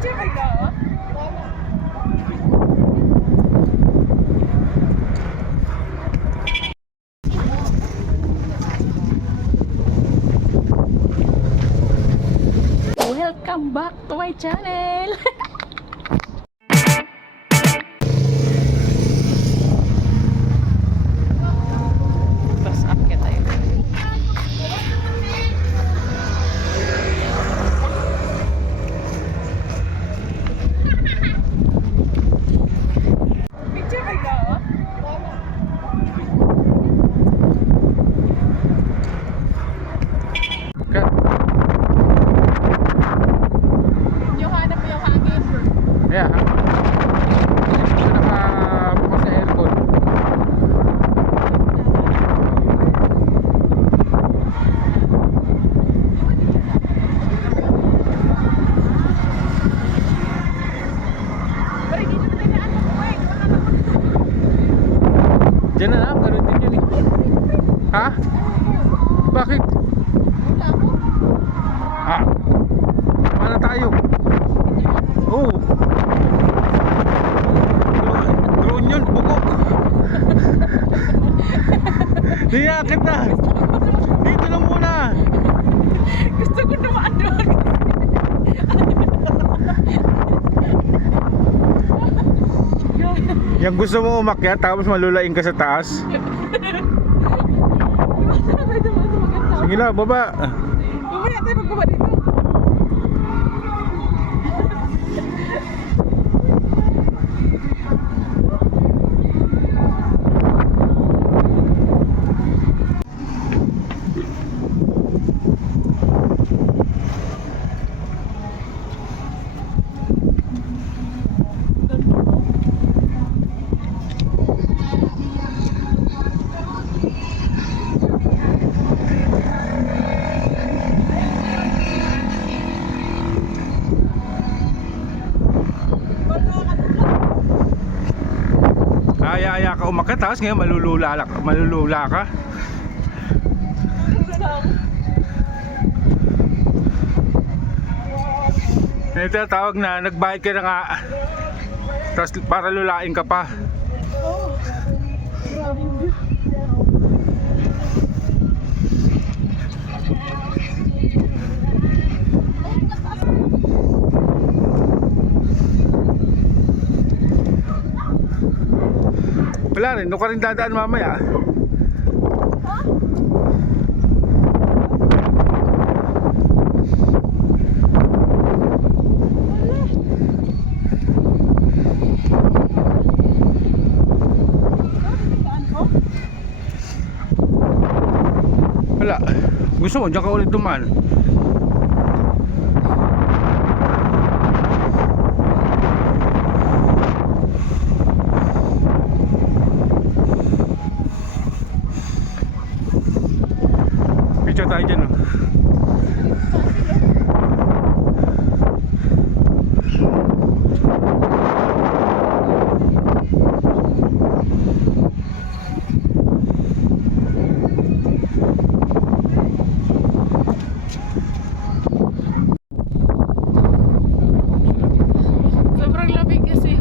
Picture ba ito? Welcome back to my channel! Tapos akit tayo. Picture ba ito? Yung hanap mo yung hangin. Yeah. Ito nakabukas na aircon. Pero hindi naman tayo naan mag-uwi. Diyan na lang, ganun din yun eh. Ha? Bakit? Wala ako. Ah, mana tayo? Oh. Drone yun, bugok. Niyakit na. Dito lang muna. Gusto ko naman doon. Yang gusto mo umakyat tapos malulaing ka sa taas. Sige lang, baba. Mamaya tayo magbaba dito. Aya ka umakyat tapos ngayon malulula ka. Ito tawag na nagbayad ka na nga. Tapos para lulain ka pa. Oh, grabe yung view. Wala rin, doon ka rin dadaan mamaya. Wala. Gusto mo, diyan ka ulit dumaan. Picture tayo dyan, oh. Sobrang lamig kasi.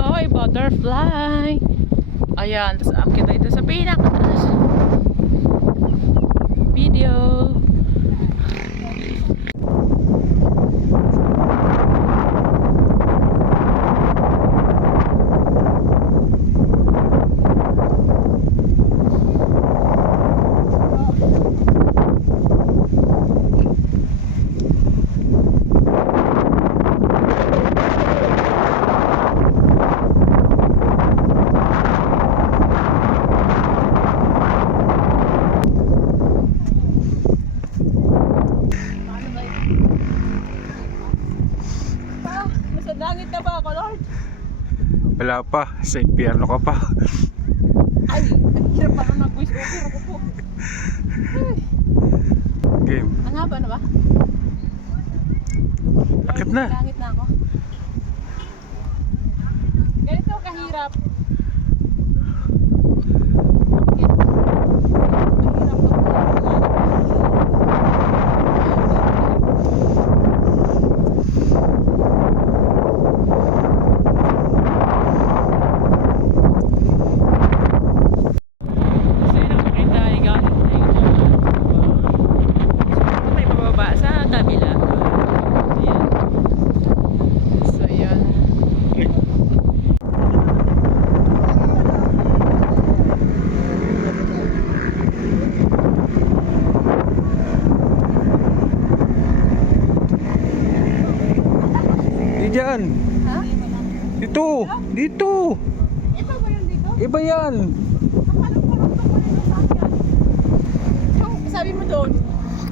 Oy, butterfly. Ayan, tapos akit tayo sa pinakataas. Video. Nasa langit na ba ako, Lord? Wala pa, sa impyerno ka pa. Ay, ang hirap pa ng voice over ako po. Game. Ang haba na ba? Akit na. Langit na ako. mahirap. Bakit? Mahirap kasi nakakita ay galing na yun. So, may bababa sa kabila. Ayan. So, yun. Di dyan. Ha? Dito. Dito. Iba ba yun dito? Iba yan. Akala ko lang ito pa rin sa akin. So, sabi mo doon,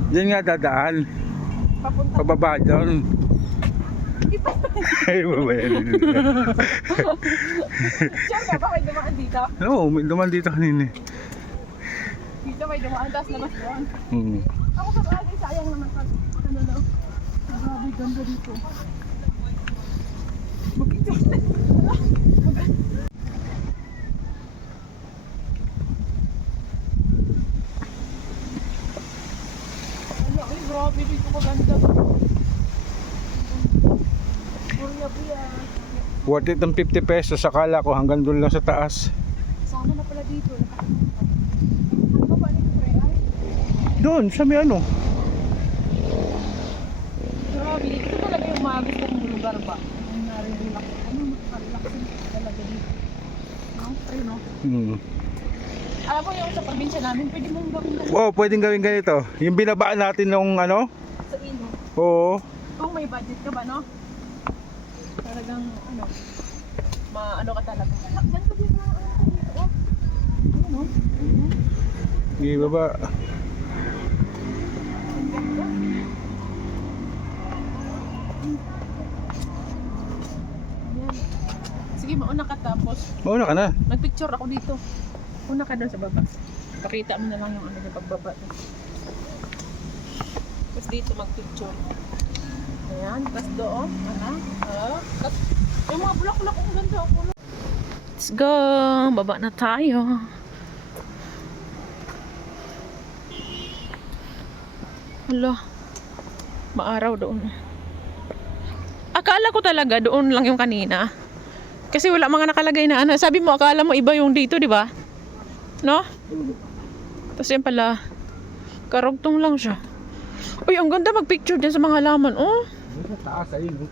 Diyan nga dadaan. papunta. Pababa doon. Iba to. Ay, baba yan. Siya ka ba may dumaan dito? Oo, may duman dito kanina. Dito may dumaan, tapos labas doon. Hmm. Ako sa bagay, sayang naman pag ano no. Grabe, ganda dito. Mag-picture na. Ano, ay grabe dito maganda. Korea Pia. Worth it ang 50 pesos. Akala ko hanggang doon lang sa taas. Sama na pala dito. Ano ba nito, pre? Ay, Doon, sa may ano. grabe. Ito talaga yung mga gusto kong lugar ba? Yung nare-relax. Ano, makaka-relaxing talaga dito. No? Ayun, no? Hmm. Alam mo yung sa probinsya namin, pwede mong gawin na Oo, pwedeng gawin ganito. Yung binabaan natin nung ano. sa ino. Oo. Kung may budget ka ba, no? Talagang, ano, ano ka talaga. Ganito din mga ano dito, oh. Ano, no? Hindi baba. Ang ganda. Ayan. Sige, mauna ka tapos. Mauna ka na. Mag-picture ako dito. Una ka doon sa baba. Pakita mo na lang yung ano yung pagbaba. Tapos dito mag-picture. Ayan, tapos doon. Ano? Tapos yung mga bulak-bulak ang ganda ako. Let's go! Baba na tayo. Hala. Maaraw doon. Akala ko talaga doon lang yung kanina. Kasi wala mga nakalagay na ano. Sabi mo, akala mo iba yung dito, di ba? No? Tapos yan pala, karugtong lang siya. Uy, ang ganda mag-picture dyan sa mga halaman. Oh, Sa taas ayun.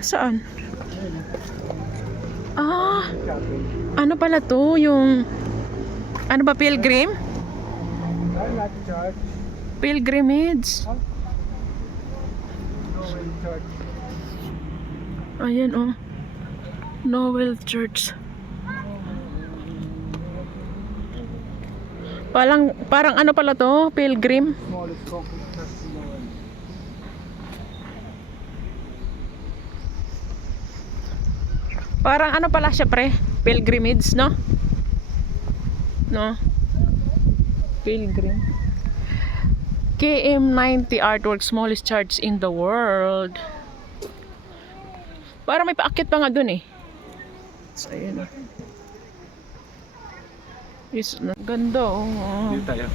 saan? Ah, ano pala to? Yung, ano ba, pilgrim? Pilgrimage. Ayan, oh. Noel Church. Parang ano pala to? Pilgrim. Parang ano pala siya, pre? Pilgrimage, no? No? Pilgrim. KM90 artwork, smallest church in the world. Parang may paakyat pa nga dun eh. So, ayun. Is, ganda, oh. Dito tayo.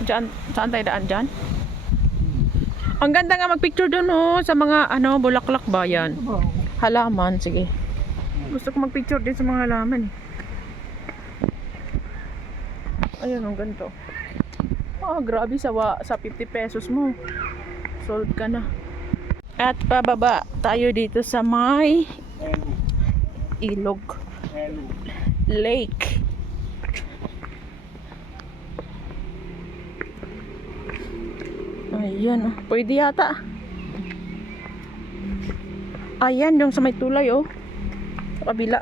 Diyan, saan tayo daan dyan? Ang ganda nga mag-picture dun, oh. Sa mga, ano, bulaklak ba yan? Halaman, sige. Gusto ko mag-picture din sa mga halaman eh. Ayun, ang ganito. Oh, grabe sa 50 pesos mo. Sold ka na. At pababa tayo dito sa may ilog. Lake. Ayan, oh. Pwede yata. Ayan, yung sa may tulay, oh. Sa kabila.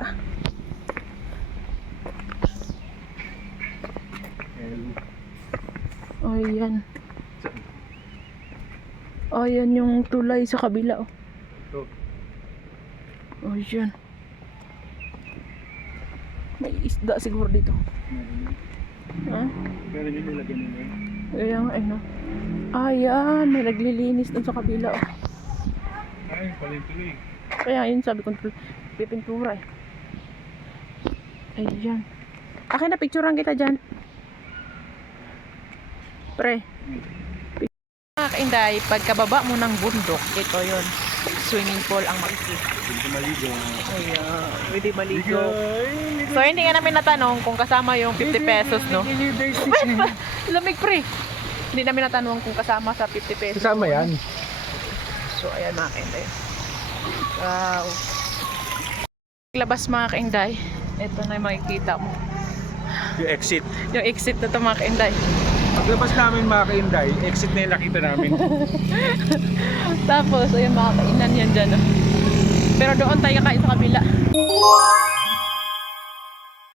Ayan. Ayan yung tulay sa kabila, oh. Ayan. May isda siguro dito. Ha? Pero hindi nilagyan nila. Ayan, ay no. Ayan, may naglilinis dun sa kabila, oh. Ay, pala yung tuloy. Kaya yun sabi ko, pipintura eh. Ayan. Akin na, picturean kita dyan. Pre. Mga kainday, pagkababa mo ng bundok, ito yun. Swimming pool ang makikita. Hindi maligo. Ayan. Pwede maligo. So, hindi nga namin natanong kung kasama yung 50 pesos, no? Lamig, pre. Hindi namin natanong kung kasama sa 50 pesos. Kasama yan. So, ayan mga kainday. Wow. Labas mga kainday. Ito na yung makikita mo. Yung exit. Yung exit na ito mga kainday. Paglabas namin mga kainday, exit na yung nakita namin. Tapos, ayun mga kainan yan dyan. Oh. Pero doon tayo kain sa kabila.